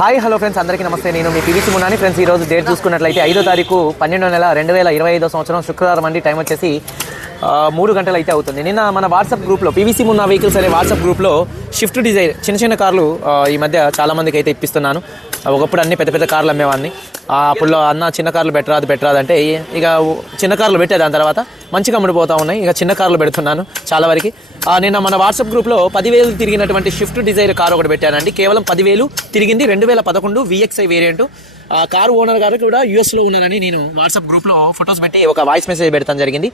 Hi hello friends అందరికీ నమస్తే. నేను మీ పివిసి మున్నాని ఫ్రెండ్స్ ఈరోజు డేట్ చూసుకున్నట్లయితే ఐదో తారీఖు పన్నెండో నెల రెండు వేల ఇరవై ఐదో సంవత్సరం శుక్రవారం అండి. టైం వచ్చేసి మూడు గంటలు అయితే అవుతుంది. నిన్న మన వాట్సాప్ గ్రూప్లో పీవీసీ మున్న వెహికల్స్ అనే వాట్సాప్ గ్రూప్లో షిఫ్ట్ డిజైర్ చిన్న చిన్న కార్లు ఈ మధ్య చాలామందికి అయితే ఇప్పిస్తున్నాను ఒకప్పుడు అన్ని పెద్ద పెద్ద కార్లు అమ్మేవాడిని. అప్పుడు అన్న చిన్న కార్లు పెట్టరాదు అది అంటే ఇక చిన్న కార్లు పెట్టే దాని తర్వాత మంచిగా అమ్ముడిపోతా ఉన్నాయి. ఇక చిన్న కార్లు పెడుతున్నాను చాలా వరకు. నిన్న మన వాట్సాప్ గ్రూప్లో పదివేలు తిరిగినటువంటి షిఫ్ట్ డిజైర్ కార్ ఒకటి పెట్టానండి. కేవలం పదివేలు తిరిగింది. రెండు వేల పదకొండు విఎక్స్ఐ వేరియంట్ ఆ కారు ఓనర్ గారు కూడా యూఎస్లో ఉన్నారని నేను వాట్సాప్ గ్రూప్లో ఫొటోస్ పెట్టి ఒక వాయిస్ మెసేజ్ పెడతాం జరిగింది.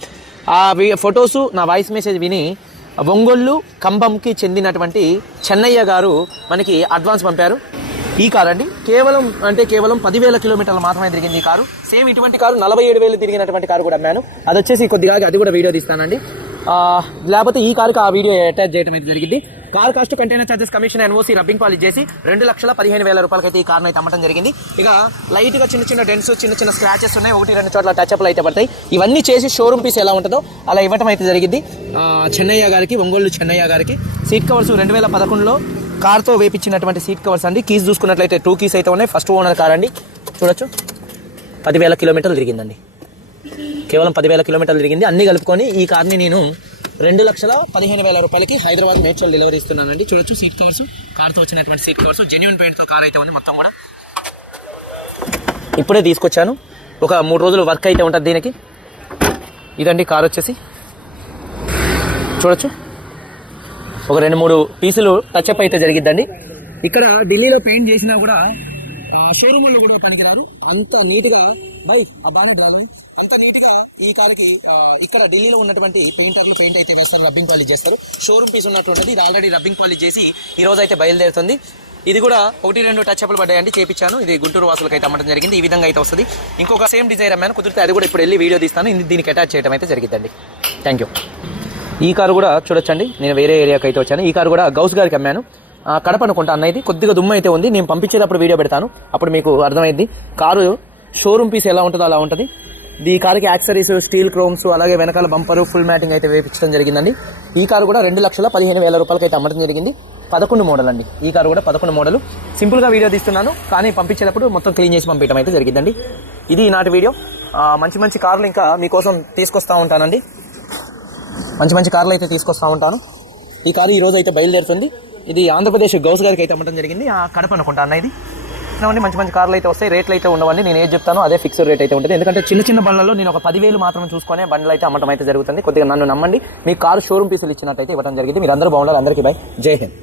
ఆ ఫొటోస్ నా వాయిస్ మెసేజ్ విని ఒంగోళ్ళు కంబంకి చెందినటువంటి చెన్నయ్య గారు మనకి అడ్వాన్స్ పంపారు. ఈ కార్ అండి? కేవలం అంటే కేవలం పదివేల కిలోమీటర్లు మాత్రమే తిరిగింది ఈ కారు. సేమ్ ఇటువంటి కారు నలభై ఏడు వేలు తిరిగినటువంటి కారు కూడా అమ్మాను అది వచ్చేసి కొద్దిగా అది కూడా వీడియో తీస్తానండి. లేకపోతే ఈ కారుకి ఆ వీడియో అటాచ్ చేయడం అయితే జరిగింది. Car cost container charges commission NOC rubbing polish చేసి రెండు లక్షల పదిహేను వేల రూపాయలకి అయితే ఈ కార్ని అయితే అమ్మటం జరిగింది. ఇక లైట్గా చిన్న చిన్న డెన్స్ చిన్న చిన్న స్క్రాచెస్ ఉన్నాయి. ఒకటి రెండు చోట్ల టచ్అప్లు అయితే పడతాయి. ఇవన్నీ చేసి షోరూమ్ పీస్ ఎలా ఉంటుందో అలా ఇవ్వటం అయితే జరిగింది. ఆ, చెన్నయ్య గారికి ఒంగోలు చెన్నయ్య గారికి. సీట్ కవర్స్ రెండు వేల పదకొండులో కార్తో వేపించినటువంటి సీట్ కవర్స్ అండి. కీస్ చూసుకున్నట్లయితే టూ కీస్ అయితే ఉన్నాయి. ఫస్ట్ ఓనర్ కార్ అండి. చూడొచ్చు. పదివేల కిలోమీటర్లు తిరిగిందండి. కేవలం పదివేల కిలోమీటర్లు తిరిగింది. అన్ని కలుపుకొని ఈ కార్ని నేను రెండు లక్షల పదిహేను వేల రూపాయలకి హైదరాబాద్ మేడ్చల్ డెలివరీ ఇస్తున్నానండి. చూడొచ్చు సీట్ కవర్స్ కార్తో వచ్చినటువంటి సీట్ కవర్స్ జెన్యున్ పెయింట్తో కార్ అయితే ఉంది మొత్తం కూడా. ఇప్పుడే తీసుకొచ్చాను. ఒక మూడు రోజులు వర్క్ అయితే ఉంటుంది దీనికి. ఇదండి కార్ వచ్చేసి. చూడొచ్చు. ఒక రెండు మూడు పీసులు టచ్అప్ అయితే జరిగిద్దండి. ఇక్కడ ఢిల్లీలో పెయింట్ చేసినా కూడా షోరూమ్లో కూడా పనికిరారు. అంత నీట్గా బై ఆ బాగుంటుంది కదా అంత నీట్గా ఈ కార్కి ఇక్కడ ఢిల్లీలో ఉన్నటువంటి పెయింటర్లు పెయింట్ అయితే చేస్తారు రబ్బింగ్ పాలిష్ చేస్తారు. షోరూమ్ పీస్ ఉన్నటువంటిది ఇది ఆల్రెడీ రబ్బింగ్ పాలిష్ చేసి ఈ రోజు అయితే బయలుదేరుతుంది. ఇది కూడా ఒకటి రెండు టచ్ అప్లు పడ్డాయండి చేపించాను. ఇది గుంటూరు వాసులకు అయితే అమ్మడం జరిగింది ఈ విధంగా అయితే వస్తుంది. ఇంకొక సేమ్ డిజైన్ అమ్మాను కుదిరితే అది కూడా ఇప్పుడు వెళ్ళి వీడియో తీస్తాను. దీనికి అటాచ్ చేయడం అయితే జరిగిద్దండి. థ్యాంక్ యూ ఈ కారు కూడా చూడొచ్చండి. నేను వేరే ఏరియాకి అయితే వచ్చాను. ఈ కారు కూడా గౌస్ గారికి అమ్మాను. ఆ, కడప అనుకుంటా అన్న ఇది కొద్దిగా దుమ్ము అయితే ఉంది. నేను పంపించేటప్పుడు వీడియో పెడతాను. అప్పుడు మీకు అర్థమైంది. కారు షోరూమ్ పీస్ ఎలా ఉంటుందో అలా ఉంటుంది. ఈ కారుకి యాక్సరీస్ స్టీల్ క్రోమ్స్ అలాగే వెనకాల బంపరు ఫుల్ మ్యాటింగ్ అయితే వేపించడం జరిగిందండి. ఈ కారు కూడా రెండు లక్షల పదిహేను వేల రూపాయలకి అయితే అమ్మడం జరిగింది. పదకొండు మోడల్ అండి. ఈ కారు కూడా పదకొండు మోడల్. సింపుల్గా వీడియో తీస్తున్నాను. కానీ పంపించేటప్పుడు మొత్తం క్లీన్ చేసి పంపించడం అయితే జరిగిందండి. ఇది ఈనాటి వీడియో. మంచి మంచి కార్లు ఇంకా మీకోసం తీసుకొస్తా ఉంటానండి. మంచి మంచి కార్లు అయితే తీసుకొస్తా ఉంటాను. ఈ కారు ఈ రోజు అయితే బయలుదేరుతుంది. ఇది ఆంధ్రప్రదేశ్ గౌస్ గారికి అయితే అమ్మటం జరిగింది. ఆ కడప అనుకుంటా అన్న ఇది. ఇలాంటి మంచి మంచి కార్లు అయితే వస్తాయి రేట్లు అయితే ఉండవండి. నేను ఏం చెప్తానో అదే ఫిక్స్డ్ రేట్ అయితే ఉంటుంది. ఎందుకంటే చిన్న చిన్న బండ్లలో నేను ఒక పదివేలు మాత్రం చూసుకునే బండ్లు అయితే అమ్మటం అయితే జరుగుతుంది. కొద్దిగా నన్ను నమ్మండి. మీ కారు షోరూమ్ పీసులు ఇచ్చినట్టయితే ఇవ్వడం జరిగింది. మీరు అందరూ బాగుండాలి. అందరికీ బై జై హింద్.